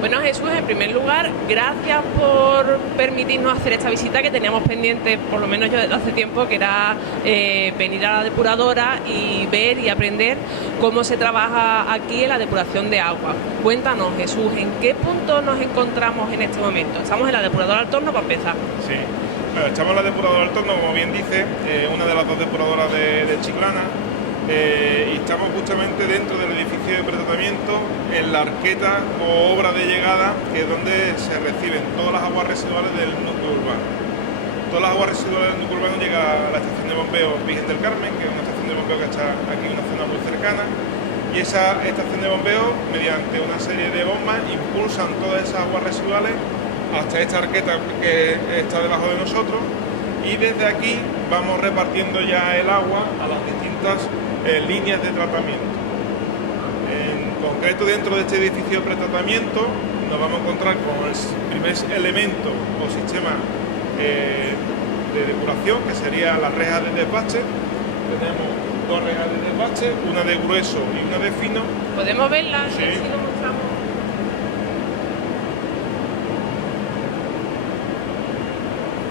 Bueno, Jesús, en primer lugar, gracias por permitirnos hacer esta visita que teníamos pendiente, por lo menos yo desde hace tiempo, que era venir a la depuradora y ver y aprender cómo se trabaja aquí en la depuración de agua. Cuéntanos, Jesús, ¿en qué punto nos encontramos en este momento? Estamos en la depuradora del Torno para empezar. Sí, bueno, estamos en la depuradora del Torno, como bien dice, una de las dos depuradoras de Chiclana. Y estamos justamente dentro del edificio de pretratamiento, en la arqueta o obra de llegada, que es donde se reciben todas las aguas residuales del núcleo urbano. Todas las aguas residuales del núcleo urbano llegan a la estación de bombeo Virgen del Carmen, que es una estación de bombeo que está aquí en una zona muy cercana, y esa estación de bombeo, mediante una serie de bombas, impulsan todas esas aguas residuales hasta esta arqueta que está debajo de nosotros, y desde aquí vamos repartiendo ya el agua a las distintas líneas de tratamiento. En concreto, dentro de este edificio de pretratamiento nos vamos a encontrar con el primer elemento o sistema de depuración, que sería la reja de desbache. Tenemos dos rejas de desbache, una de grueso y una de fino. ¿Podemos verla? Sí. Si lo mostramos.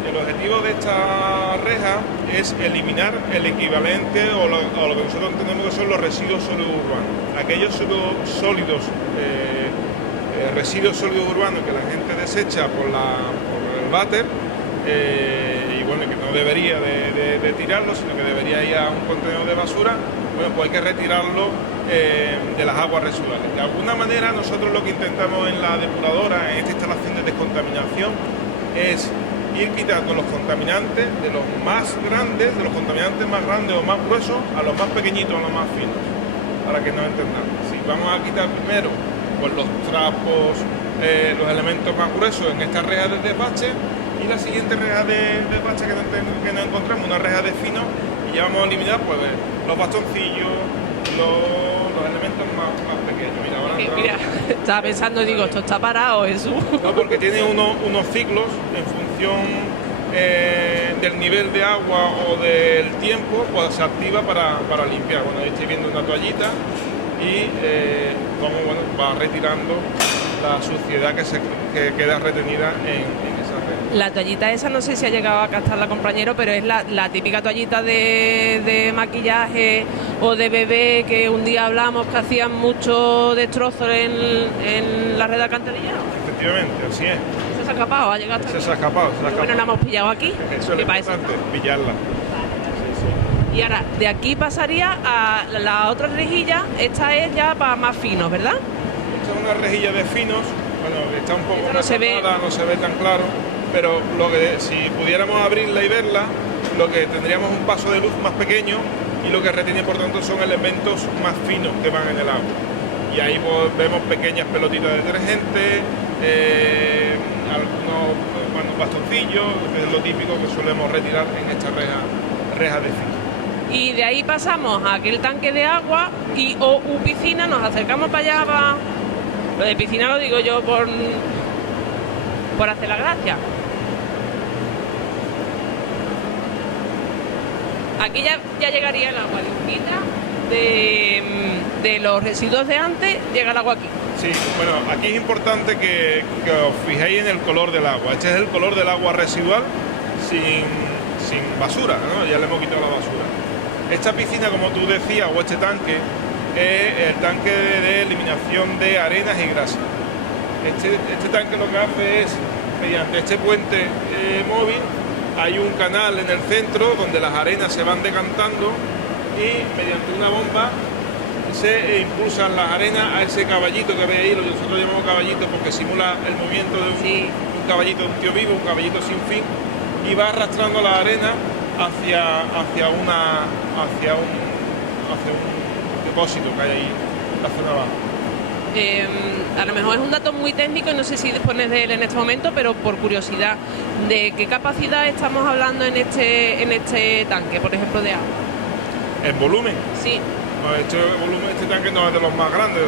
El objetivo de esta reja es eliminar el equivalente o lo que nosotros entendemos que son los residuos sólidos urbanos. Aquellos residuos sólidos urbanos que la gente desecha por el váter, y bueno, que no debería de tirarlo, sino que debería ir a un contenedor de basura, bueno, pues hay que retirarlo de las aguas residuales. De alguna manera nosotros lo que intentamos en la depuradora, en esta instalación de descontaminación, es ir quitando los contaminantes de los más grandes, de los contaminantes más grandes o más gruesos, a los más pequeñitos o a los más finos, para que nos entendamos. Si vamos a quitar primero pues, los trapos, los elementos más gruesos en esta reja de desbache, y la siguiente reja de desbache que nos encontramos, una reja de fino, y ya vamos a eliminar pues, los bastoncillos, los elementos más pequeños. Mira, ahora Mira, estaba pensando, digo, esto está parado, Jesús. no, porque tiene unos ciclos en función del nivel de agua o del tiempo, pues se activa para limpiar. Bueno, ahí estoy viendo una toallita y como bueno, va retirando la suciedad que queda retenida en esa red. La toallita esa, no sé si ha llegado a captarla, compañero, pero es la típica toallita de maquillaje o de bebé que un día hablamos que hacían mucho destrozo en la red de alcantarillado. Efectivamente, así es. Se ha escapado, ha llegado hasta Se aquí. ha escapado, Bueno, la hemos pillado aquí. Eso es ¿Qué lo pasa? importante, pillarla. Y ahora, de aquí pasaría a la otra rejilla. Esta es ya para más finos, ¿verdad? Esta es una rejilla de finos, bueno, está un poco Esta no se ve. no se ve tan claro, pero si pudiéramos abrirla y verla, lo que tendríamos un paso de luz más pequeño y lo que retiene por tanto son elementos más finos que van en el agua. Y ahí pues, vemos pequeñas pelotitas de detergente, algunos bastoncillos, que es lo típico que solemos retirar en esta reja de fino. Y de ahí pasamos a aquel tanque de agua y o piscina, nos acercamos para allá. Lo de piscina lo digo yo por hacer la gracia. Aquí ya llegaría el agua limpita de los residuos de antes, llega el agua aquí. Sí, bueno, aquí es importante que os fijéis en el color del agua. Este es el color del agua residual sin basura, ¿no? Ya le hemos quitado la basura. Esta piscina, como tú decías, o este tanque, es el tanque de eliminación de arenas y grasas. Este tanque lo que hace es, mediante este puente móvil, hay un canal en el centro donde las arenas se van decantando y mediante una bomba se impulsan las arenas a ese caballito que veis ahí. Nosotros llamamos caballito porque simula el movimiento de un caballito de un tío vivo, un caballito sin fin, y va arrastrando la arena hacia un depósito que hay ahí en la zona abajo. A lo mejor es un dato muy técnico y no sé si dispones de él en este momento, pero por curiosidad, ¿de qué capacidad estamos hablando en este tanque, por ejemplo, de agua? ¿En volumen? Sí. No, este tanque no es de los más grandes.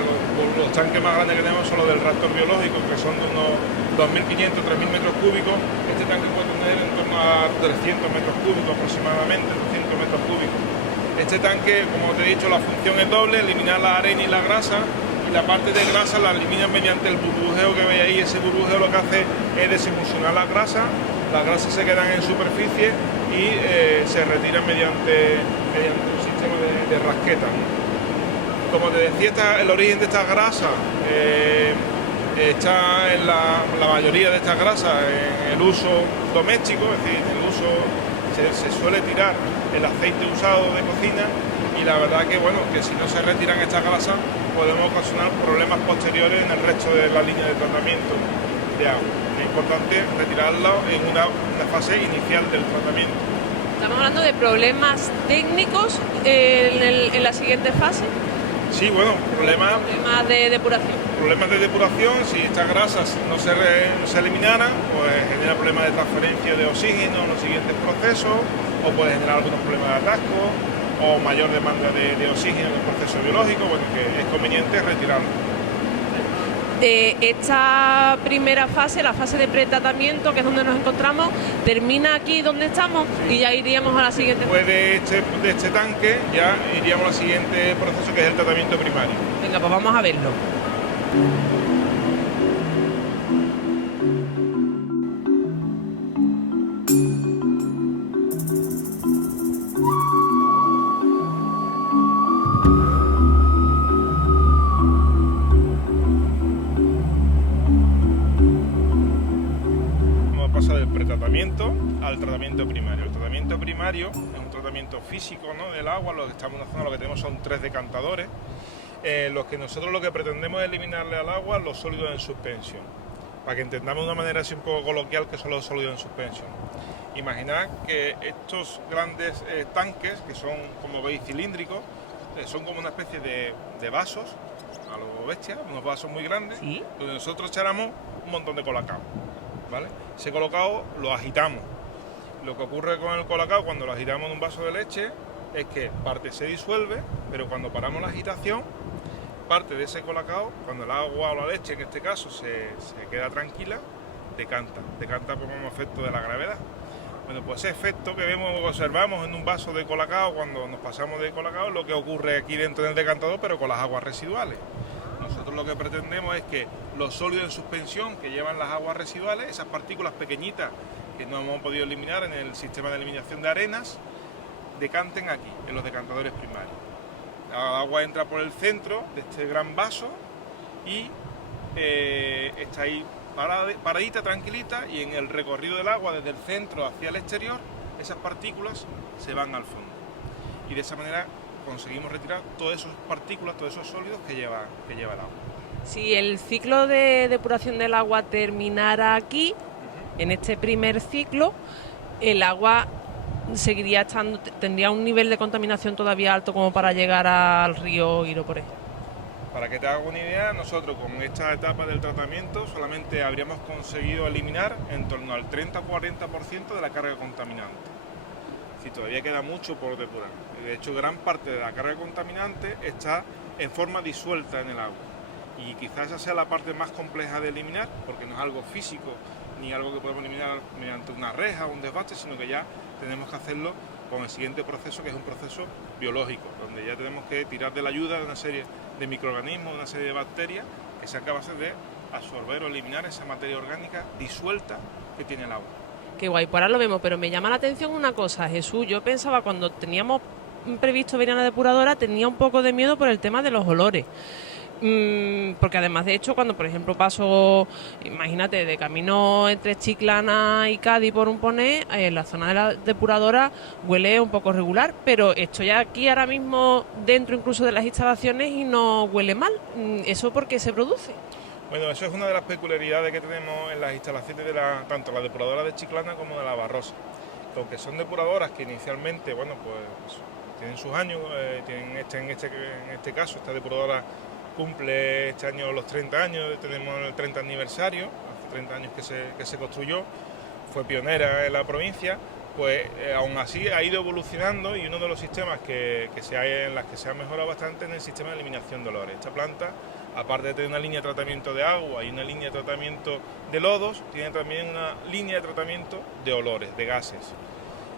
Los tanques más grandes que tenemos son los del reactor biológico, que son de unos 2.500, 3.000 metros cúbicos. Este tanque puede tener en torno a 300 metros cúbicos aproximadamente, 200 metros cúbicos. Este tanque, como te he dicho, la función es doble: eliminar la arena y la grasa, y la parte de grasa la eliminan mediante el burbujeo que veis ahí. Ese burbujeo lo que hace es desemulsionar las grasas se quedan en superficie y se retiran mediante un sistema de rasqueta. Como te decía, el origen de estas grasas está en la mayoría de estas grasas en el uso doméstico, es decir, en el uso se suele tirar el aceite usado de cocina, y la verdad que bueno, que si no se retiran estas grasas podemos ocasionar problemas posteriores en el resto de la línea de tratamiento de agua. Es importante retirarlo en una fase inicial del tratamiento. Estamos hablando de problemas técnicos en la siguiente fase. Sí, bueno, problemas de depuración. Problemas de depuración, si estas grasas no se eliminaran, pues genera problemas de transferencia de oxígeno en los siguientes procesos, o puede generar algunos problemas de atasco, o mayor demanda de oxígeno en el proceso biológico, bueno, que es conveniente retirarlo. Esta primera fase, la fase de pretratamiento, que es donde nos encontramos, termina aquí donde estamos, sí, y ya iríamos a la siguiente fase. Después de este tanque ya iríamos al siguiente proceso, que es el tratamiento primario. Venga, pues vamos a verlo. Al tratamiento primario. El tratamiento primario es un tratamiento físico, ¿no?, del agua. Lo que estamos en una zona, lo que tenemos son 3 decantadores, nosotros lo que pretendemos es eliminarle al agua los sólidos en suspensión, para que entendamos de una manera así un poco coloquial qué son los sólidos en suspensión. Imaginad que estos grandes tanques, que son, como veis, cilíndricos, son como una especie de vasos a lo bestia, unos vasos muy grandes, ¿sí?, donde nosotros echáramos un montón de colacao, ¿vale? Ese colacao lo agitamos. Lo que ocurre con el colacao cuando lo agitamos en un vaso de leche es que parte se disuelve, pero cuando paramos la agitación, parte de ese colacao, cuando el agua o la leche en este caso se queda tranquila, decanta por un efecto de la gravedad. Bueno, pues ese efecto que observamos en un vaso de colacao cuando nos pasamos de colacao es lo que ocurre aquí dentro del decantador, pero con las aguas residuales. Nosotros lo que pretendemos es que los sólidos en suspensión que llevan las aguas residuales, esas partículas pequeñitas que no hemos podido eliminar en el sistema de eliminación de arenas, decanten aquí, en los decantadores primarios. La agua entra por el centro de este gran vaso y está ahí paradita, tranquilita, y en el recorrido del agua desde el centro hacia el exterior, esas partículas se van al fondo. Y de esa manera conseguimos retirar todas esas partículas, todos esos sólidos que lleva el agua. Si el ciclo de depuración del agua terminara aquí, en este primer ciclo, el agua seguiría estando, tendría un nivel de contaminación todavía alto como para llegar al río Iroporé. Para que te hagas una idea, nosotros con esta etapa del tratamiento solamente habríamos conseguido eliminar en torno al 30-40% de la carga contaminante. Si todavía queda mucho por depurar. De hecho, gran parte de la carga contaminante está en forma disuelta en el agua. Y quizás esa sea la parte más compleja de eliminar, porque no es algo físico ni algo que podemos eliminar mediante una reja o un desbaste, sino que ya tenemos que hacerlo con el siguiente proceso, que es un proceso biológico, donde ya tenemos que tirar de la ayuda de una serie de microorganismos, de una serie de bacterias que sean capaces de absorber o eliminar esa materia orgánica disuelta que tiene el agua. Qué guay, por ahora lo vemos, pero me llama la atención una cosa, Jesús. Yo pensaba, cuando teníamos previsto venir a la depuradora, tenía un poco de miedo por el tema de los olores. Porque además, de hecho, cuando por ejemplo paso, imagínate, de camino entre Chiclana y Cádiz por un Ponés, la zona de la depuradora huele un poco regular, pero estoy aquí ahora mismo dentro incluso de las instalaciones y no huele mal. ¿Eso por qué se produce? Bueno, eso es una de las peculiaridades que tenemos en las instalaciones de tanto la depuradora de Chiclana como de la Barrosa, que aunque son depuradoras que inicialmente, bueno, pues tienen sus años, en este caso esta depuradora cumple este año los 30 años, tenemos el 30 aniversario, hace 30 años que se construyó, fue pionera en la provincia, pues aún así ha ido evolucionando, y uno de los sistemas en las que se ha mejorado bastante es el sistema de eliminación de olores. Esta planta, aparte de tener una línea de tratamiento de agua y una línea de tratamiento de lodos, tiene también una línea de tratamiento de olores, de gases.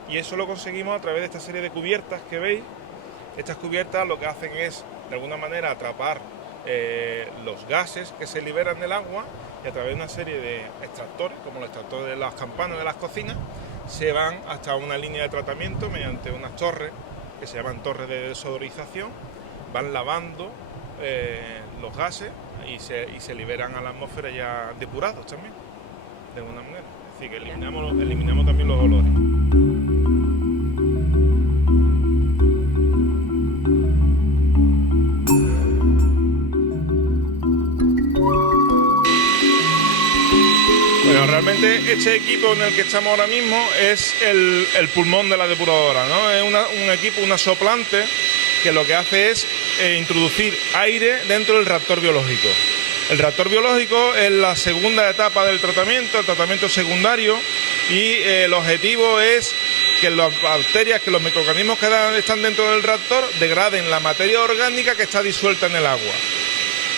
Y eso lo conseguimos a través de esta serie de cubiertas que veis. Estas cubiertas lo que hacen es, de alguna manera, atrapar los gases que se liberan del agua, y a través de una serie de extractores, como los extractores de las campanas de las cocinas, se van hasta una línea de tratamiento mediante unas torres que se llaman torres de desodorización, van lavando los gases y se liberan a la atmósfera ya depurados también, de alguna manera. Es decir, que eliminamos también los olores. Bueno, realmente este equipo en el que estamos ahora mismo es el pulmón de la depuradora, ¿no? Es un equipo, una soplante, que lo que hace es introducir aire dentro del reactor biológico. El reactor biológico es la segunda etapa del tratamiento, el tratamiento secundario, y el objetivo es que las bacterias, que los microorganismos que están dentro del reactor degraden la materia orgánica que está disuelta en el agua.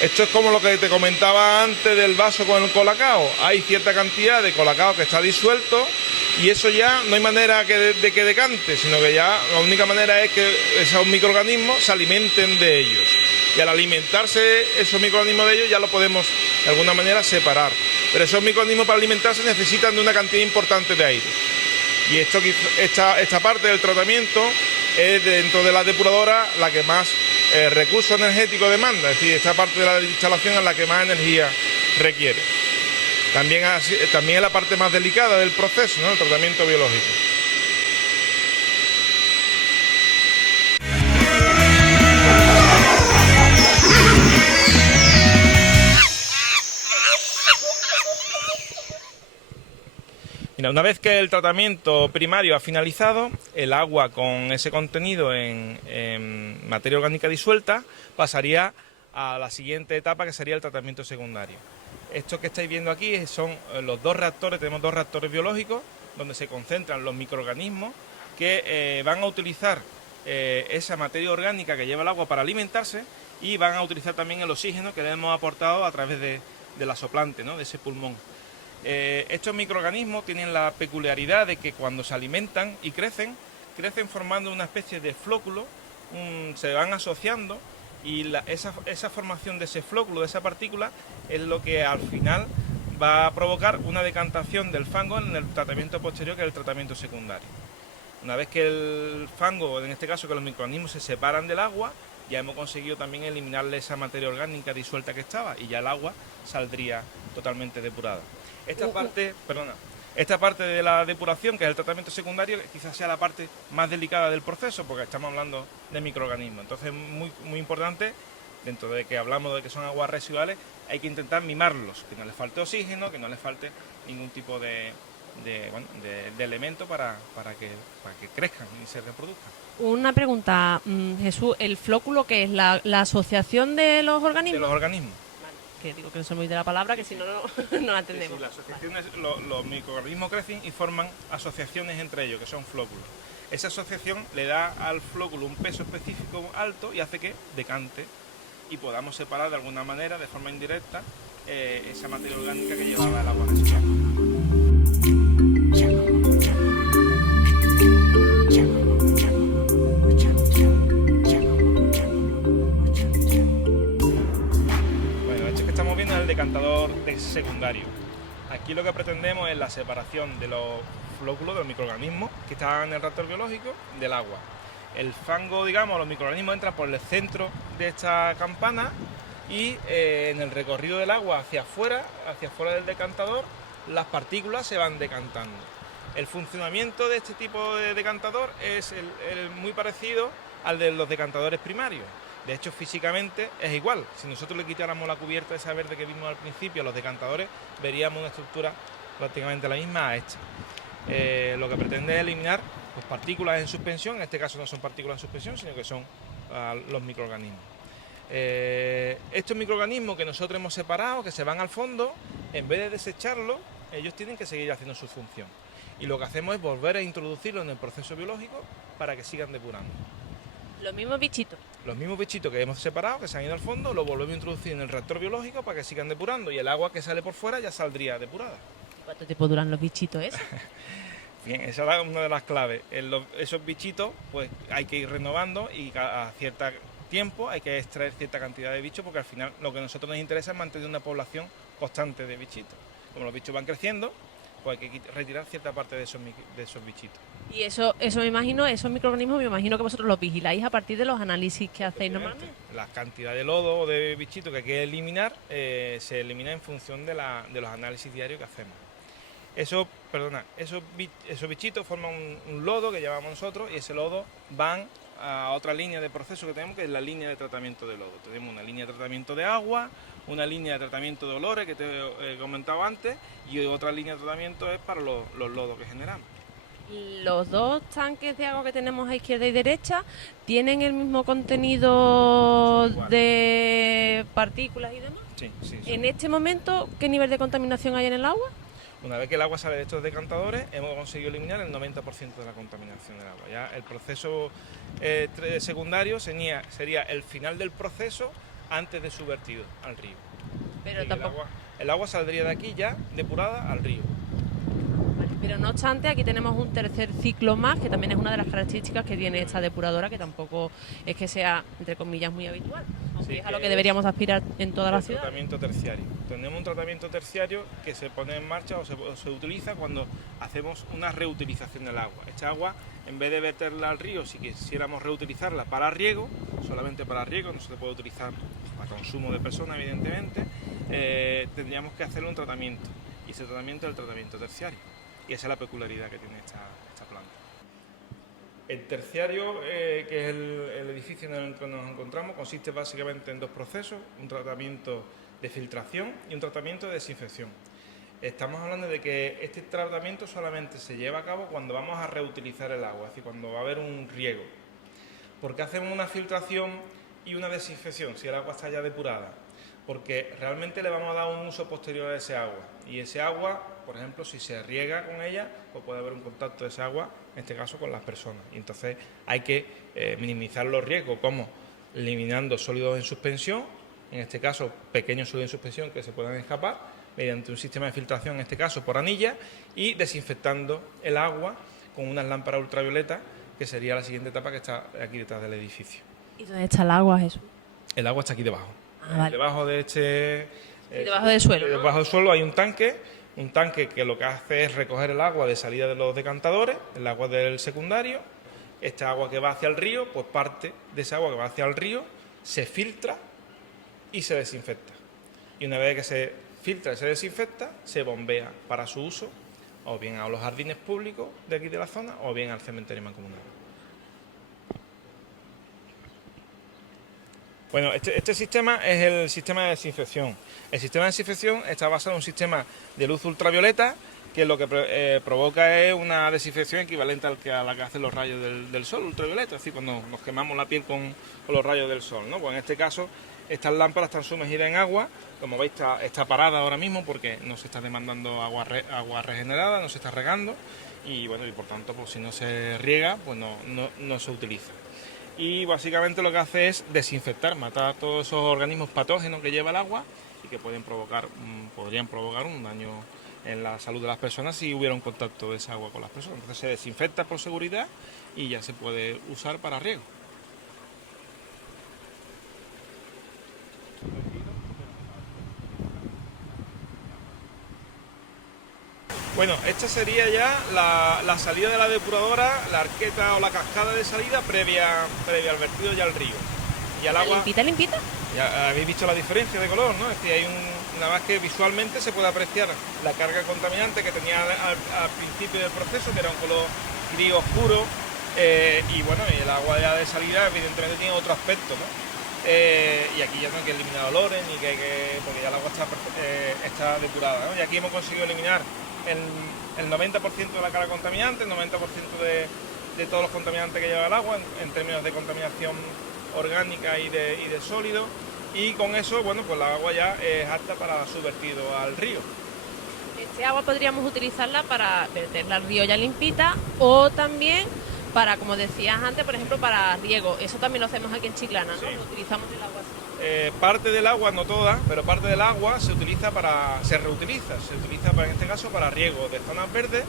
Esto es como lo que te comentaba antes del vaso con el colacao. Hay cierta cantidad de colacao que está disuelto y eso ya no hay manera de que decante, sino que ya la única manera es que esos microorganismos se alimenten de ellos. Y al alimentarse esos microorganismos de ellos ya lo podemos de alguna manera separar. Pero esos microorganismos para alimentarse necesitan de una cantidad importante de aire. Y esta parte del tratamiento es dentro de la depuradora la que más recurso energético demanda, es decir, esta parte de la instalación es la que más energía requiere. También es la parte más delicada del proceso, ¿no? El tratamiento biológico. Mira, una vez que el tratamiento primario ha finalizado, el agua con ese contenido en materia orgánica disuelta pasaría a la siguiente etapa, que sería el tratamiento secundario. Esto que estáis viendo aquí son los dos reactores, tenemos dos reactores biológicos donde se concentran los microorganismos que van a utilizar esa materia orgánica que lleva el agua para alimentarse y van a utilizar también el oxígeno que le hemos aportado a través de la soplante, ¿no? De ese pulmón. Estos microorganismos tienen la peculiaridad de que cuando se alimentan y crecen formando una especie de flóculo, se van asociando y esa formación de ese flóculo, de esa partícula, es lo que al final va a provocar una decantación del fango en el tratamiento posterior, que es el tratamiento secundario. Una vez que el fango, en este caso que los microorganismos se separan del agua, ya hemos conseguido también eliminarle esa materia orgánica disuelta que estaba y ya el agua saldría totalmente depurada. Esta parte de la depuración, que es el tratamiento secundario, quizás sea la parte más delicada del proceso, porque estamos hablando de microorganismos. Entonces, muy importante, dentro de que hablamos de que son aguas residuales, hay que intentar mimarlos, que no les falte oxígeno, que no les falte ningún tipo de elemento para que crezcan y se reproduzcan. Una pregunta, Jesús, ¿el flóculo qué es? ¿La asociación de los organismos? De los organismos. Que digo que no se me olvide la palabra, que si no, no la entendemos. Sí, las asociaciones, los microorganismos crecen y forman asociaciones entre ellos, que son flóculos. Esa asociación le da al flóculo un peso específico alto y hace que decante y podamos separar de alguna manera, de forma indirecta, esa materia orgánica que llevaba el agua residual. El decantador secundario. Aquí lo que pretendemos es la separación de los flóculos, de los microorganismos que están en el reactor biológico, del agua. El fango, digamos, los microorganismos entran por el centro de esta campana y en el recorrido del agua hacia afuera del decantador, las partículas se van decantando. El funcionamiento de este tipo de decantador es muy parecido al de los decantadores primarios. De hecho, físicamente es igual. Si nosotros le quitáramos la cubierta esa verde que vimos al principio a los decantadores, veríamos una estructura prácticamente la misma a esta. Lo que pretende es eliminar pues, partículas en suspensión. En este caso no son partículas en suspensión, sino que son los microorganismos. Estos microorganismos que nosotros hemos separado, que se van al fondo, en vez de desecharlos, ellos tienen que seguir haciendo su función. Y lo que hacemos es volver a introducirlos en el proceso biológico para que sigan depurando. Los mismos bichitos. Los mismos bichitos que hemos separado, que se han ido al fondo, los volvemos a introducir en el reactor biológico para que sigan depurando y el agua que sale por fuera ya saldría depurada. ¿Cuánto tiempo duran los bichitos esos? Bien, esa es una de las claves. Esos bichitos pues hay que ir renovando y a cierta tiempo hay que extraer cierta cantidad de bichos, porque al final lo que a nosotros nos interesa es mantener una población constante de bichitos. Como los bichos van creciendo, pues hay que retirar cierta parte de esos bichitos. Y eso me imagino, esos microorganismos, me imagino que vosotros los vigiláis a partir de los análisis que hacéis normalmente. La cantidad de lodo o de bichitos que hay que eliminar se elimina en función de los análisis diarios que hacemos. Esos bichitos forman un lodo que llamamos nosotros, y ese lodo van a otra línea de proceso que tenemos, que es la línea de tratamiento de lodo. Tenemos una línea de tratamiento de agua, una línea de tratamiento de olores que te he comentado antes, y otra línea de tratamiento es para los lodos que generamos. Los dos tanques de agua que tenemos a izquierda y derecha tienen el mismo contenido de partículas y demás. Sí. En este momento, ¿qué nivel de contaminación hay en el agua? Una vez que el agua sale de estos decantadores, hemos conseguido eliminar el 90% de la contaminación del agua. Ya el proceso secundario sería el final del proceso antes de su vertido al río. Pero tampoco... el agua saldría de aquí ya depurada al río. Pero no obstante, aquí tenemos un tercer ciclo más, que también es una de las características que tiene esta depuradora, que tampoco es que sea, entre comillas, muy habitual, aunque es a lo que deberíamos aspirar en toda la ciudad. Tratamiento terciario. Tenemos un tratamiento terciario que se pone en marcha o se utiliza cuando hacemos una reutilización del agua. Esta agua, en vez de verterla al río, si quisiéramos reutilizarla para riego, solamente para riego, no se puede utilizar para consumo de personas, evidentemente, tendríamos que hacerle un tratamiento, y ese tratamiento es el tratamiento terciario. Y esa es la peculiaridad que tiene esta planta. El terciario, que es el edificio en el que nos encontramos, consiste básicamente en dos procesos: un tratamiento de filtración y un tratamiento de desinfección. Estamos hablando de que este tratamiento solamente se lleva a cabo cuando vamos a reutilizar el agua, es decir, cuando va a haber un riego. ¿Por qué hacemos una filtración y una desinfección si el agua está ya depurada? Porque realmente le vamos a dar un uso posterior a ese agua, y ese agua, por ejemplo, si se riega con ella, pues puede haber un contacto de ese agua, en este caso con las personas, y entonces hay que minimizar los riesgos, como eliminando sólidos en suspensión, en este caso pequeños sólidos en suspensión que se puedan escapar mediante un sistema de filtración, en este caso por anilla, y desinfectando el agua con unas lámparas ultravioletas, que sería la siguiente etapa, que está aquí detrás del edificio. ¿Y dónde está el agua, Jesús? El agua está aquí debajo. Vale. Debajo de debajo del suelo, ¿no? Debajo del suelo hay un tanque que lo que hace es recoger el agua de salida de los decantadores, el agua del secundario. Esta agua que va hacia el río, pues parte de esa agua que va hacia el río se filtra y se desinfecta. Y una vez que se filtra y se desinfecta, se bombea para su uso, o bien a los jardines públicos de aquí de la zona, o bien al cementerio mancomunado. Bueno, este sistema es el sistema de desinfección. El sistema de desinfección está basado en un sistema de luz ultravioleta, que lo que provoca es una desinfección equivalente a la que hacen los rayos del sol ultravioleta, es decir, cuando nos quemamos la piel con los rayos del sol, ¿no? Pues en este caso, estas lámparas están sumergidas en agua, como veis está parada ahora mismo porque no se está demandando agua regenerada, no se está regando, y bueno, y por tanto, pues si no se riega, pues no se utiliza. Y básicamente lo que hace es desinfectar, matar todos esos organismos patógenos que lleva el agua y que podrían provocar un daño en la salud de las personas si hubiera un contacto de esa agua con las personas. Entonces se desinfecta por seguridad y ya se puede usar para riego. Bueno, esta sería ya la salida de la depuradora, la arqueta o la cascada de salida previa al vertido ya al río. Y al agua, ¿Limpita? ya habéis visto la diferencia de color, ¿no? Es decir, nada más que visualmente se puede apreciar la carga contaminante que tenía al principio del proceso, que era un color gris oscuro, y bueno, y el agua ya de salida evidentemente tiene otro aspecto, ¿no? Y aquí ya no hay que eliminar olores, porque ya el agua está depurada, ¿no? Y aquí hemos conseguido eliminar el 90% de la carga contaminante, el 90% de todos los contaminantes que lleva el agua en términos de contaminación orgánica y de sólido, y con eso, bueno, pues la agua ya es apta para su vertido al río. Este agua podríamos utilizarla para verterla al río ya limpita, o también para, como decías antes, por ejemplo, para riego. Eso también lo hacemos aquí en Chiclana, ¿no? Sí. Utilizamos el agua así. Parte del agua, no toda, pero parte del agua se reutiliza en este caso para riego de zonas verdes,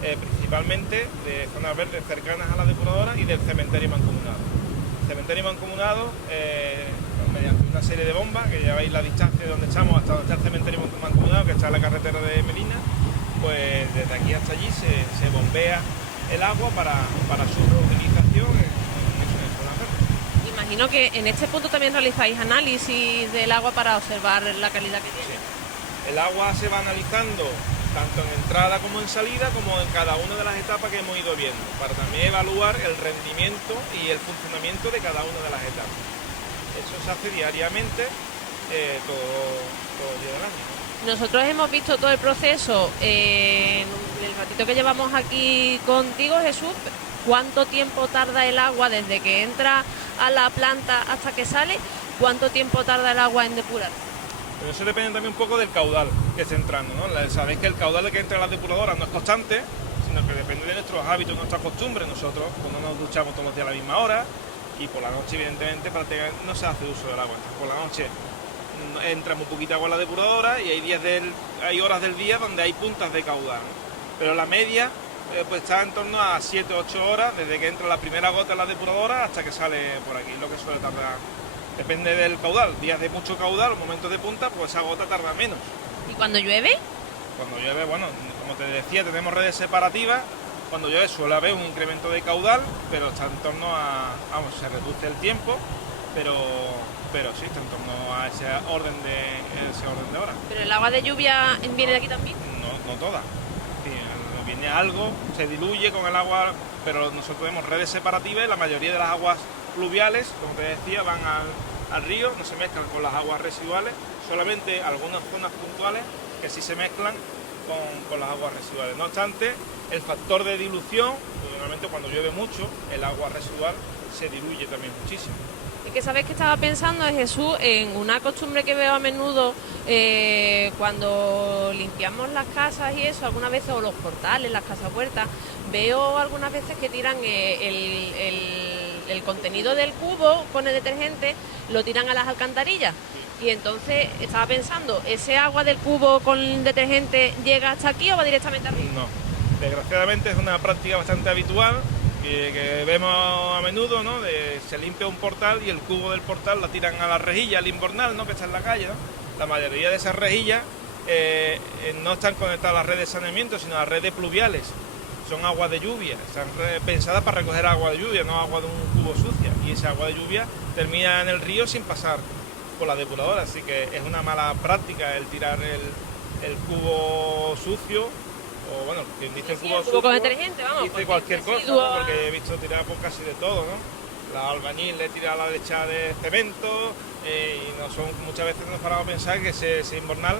principalmente de zonas verdes cercanas a la depuradora y del cementerio mancomunado. El cementerio mancomunado, mediante una serie de bombas, que ya veis la distancia de donde estamos hasta donde está el cementerio mancomunado, que está en la carretera de Medina, pues desde aquí hasta allí se bombea el agua para su reutilización en zonas verdes. Imagino que en este punto también realizáis análisis del agua para observar la calidad que tiene. Sí. El agua se va analizando tanto en entrada como en salida, como en cada una de las etapas que hemos ido viendo, para también evaluar el rendimiento y el funcionamiento de cada una de las etapas. Eso se hace diariamente, todo el día del año. Nosotros hemos visto todo el proceso en el ratito que llevamos aquí contigo, Jesús. ¿Cuánto tiempo tarda el agua desde que entra a la planta hasta que sale? ¿Cuánto tiempo tarda el agua en depurar? Pero eso depende también un poco del caudal que esté entrando, ¿no? Sabéis que el caudal que entra en la depuradora no es constante, sino que depende de nuestros hábitos, nuestras costumbres. Nosotros no nos duchamos todos los días a la misma hora y por la noche, evidentemente, prácticamente no se hace uso del agua. Por la noche entra muy poquita agua en la depuradora y hay horas del día donde hay puntas de caudal, ¿no? Pero la media pues está en torno a 7 o 8 horas desde que entra la primera gota en la depuradora hasta que sale por aquí, lo que suele tardar. Depende del caudal, días de mucho caudal, momentos de punta, pues esa gota tarda menos. ¿Y cuando llueve? Cuando llueve, bueno, como te decía, tenemos redes separativas. Cuando llueve suele haber un incremento de caudal, pero está en torno a, se reduce el tiempo, pero sí, está en torno a ese orden de horas. ¿Pero el agua de lluvia viene de aquí también? No toda. Sí, viene algo, se diluye con el agua, pero nosotros tenemos redes separativas y la mayoría de las aguas pluviales, como te decía, van al río, no se mezclan con las aguas residuales, solamente algunas zonas puntuales que sí se mezclan con las aguas residuales. No obstante, el factor de dilución, pues normalmente cuando llueve mucho, el agua residual se diluye también muchísimo. Es que sabes que estaba pensando, Jesús, en una costumbre que veo a menudo cuando limpiamos las casas y eso, algunas veces, o los portales, las casas puertas, veo algunas veces que tiran el contenido del cubo con el detergente, lo tiran a las alcantarillas. Y entonces estaba pensando, ¿ese agua del cubo con el detergente llega hasta aquí o va directamente arriba? No, desgraciadamente es una práctica bastante habitual que vemos a menudo, ¿no? Se limpia un portal y el cubo del portal la tiran a la rejilla, al invernal, ¿no? Que está en la calle, ¿no? La mayoría de esas rejillas no están conectadas a las redes de saneamiento, sino a las redes pluviales. Son aguas de lluvia, están pensadas para recoger agua de lluvia, no agua de un cubo sucia. Y esa agua de lluvia termina en el río sin pasar por la depuradora, así que es una mala práctica el tirar el cubo sucio, o bueno, quien dice el cubo sucio, con detergente, vamos, dice cualquier cosa, ¿no? Porque he visto tirar por casi de todo, ¿no? La albañil le tira la lecha de cemento y muchas veces nos paramos a pensar que ese invernal,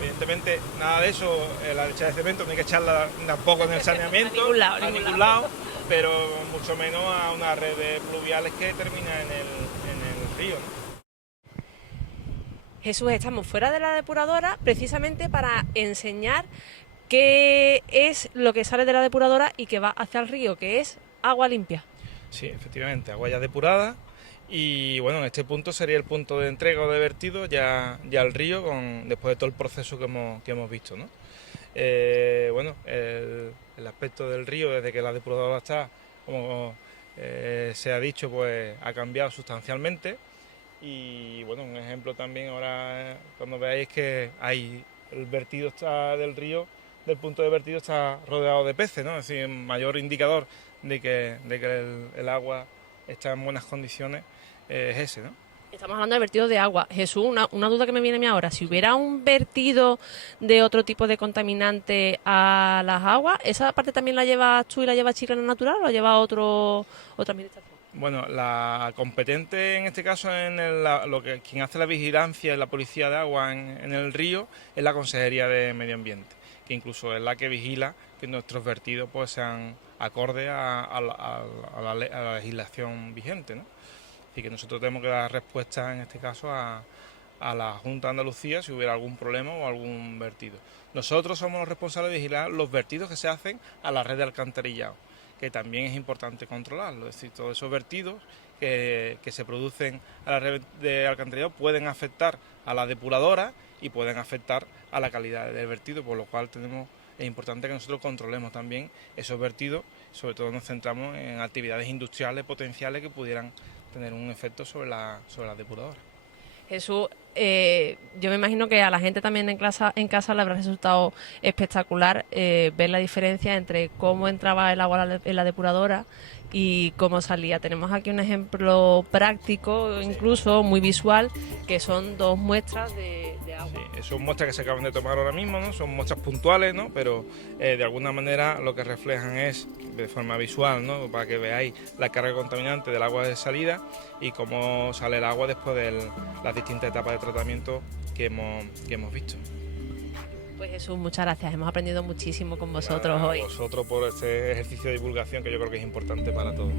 evidentemente nada de eso, la lecha de cemento no hay que echarla tampoco en el saneamiento, a ningún lado, pero mucho menos a una red de pluviales que termina en el río, ¿no? Jesús, estamos fuera de la depuradora precisamente para enseñar qué es lo que sale de la depuradora y que va hacia el río, que es agua limpia. Sí, efectivamente, agua ya depurada y bueno, en este punto sería el punto de entrega o de vertido ya al río después de todo el proceso que hemos visto, ¿no? Bueno, el aspecto del río desde que la depuradora está, como se ha dicho, pues ha cambiado sustancialmente. Y bueno, un ejemplo también ahora cuando veáis que el vertido está del río, del punto de vertido está rodeado de peces, ¿no? Es decir, el mayor indicador de que el agua está en buenas condiciones es ese, ¿no? Estamos hablando de vertido de agua. Jesús, una duda que me viene a mí ahora, si hubiera un vertido de otro tipo de contaminante a las aguas, ¿esa parte también la llevas tú y la lleva Chiclana Natural o la lleva otra administración? Bueno, la competente en este caso quien hace la vigilancia y la policía de agua en el río es la Consejería de Medio Ambiente, que incluso es la que vigila que nuestros vertidos pues sean acordes a la legislación vigente, ¿no? Así que nosotros tenemos que dar respuesta en este caso a la Junta de Andalucía si hubiera algún problema o algún vertido. Nosotros somos los responsables de vigilar los vertidos que se hacen a la red de alcantarillado, que también es importante controlarlo, es decir, todos esos vertidos que se producen a la red de alcantarillado pueden afectar a la depuradora y pueden afectar a la calidad del vertido, por lo cual es importante que nosotros controlemos también esos vertidos, sobre todo nos centramos en actividades industriales potenciales que pudieran tener un efecto sobre la depuradora. Jesús, yo me imagino que a la gente también en casa le habrá resultado espectacular ver la diferencia entre cómo entraba el agua en la depuradora y cómo salía. Tenemos aquí un ejemplo práctico, incluso muy visual, que son 2 muestras de agua. Sí, son muestras que se acaban de tomar ahora mismo, ¿no? Son muestras puntuales, ¿no? Pero de alguna manera lo que reflejan es de forma visual, ¿no? Para que veáis la carga contaminante del agua de salida y cómo sale el agua después de las distintas etapas de tratamiento que hemos visto. Pues Jesús, muchas gracias. Hemos aprendido muchísimo con vosotros hoy. Vosotros por este ejercicio de divulgación que yo creo que es importante para todos.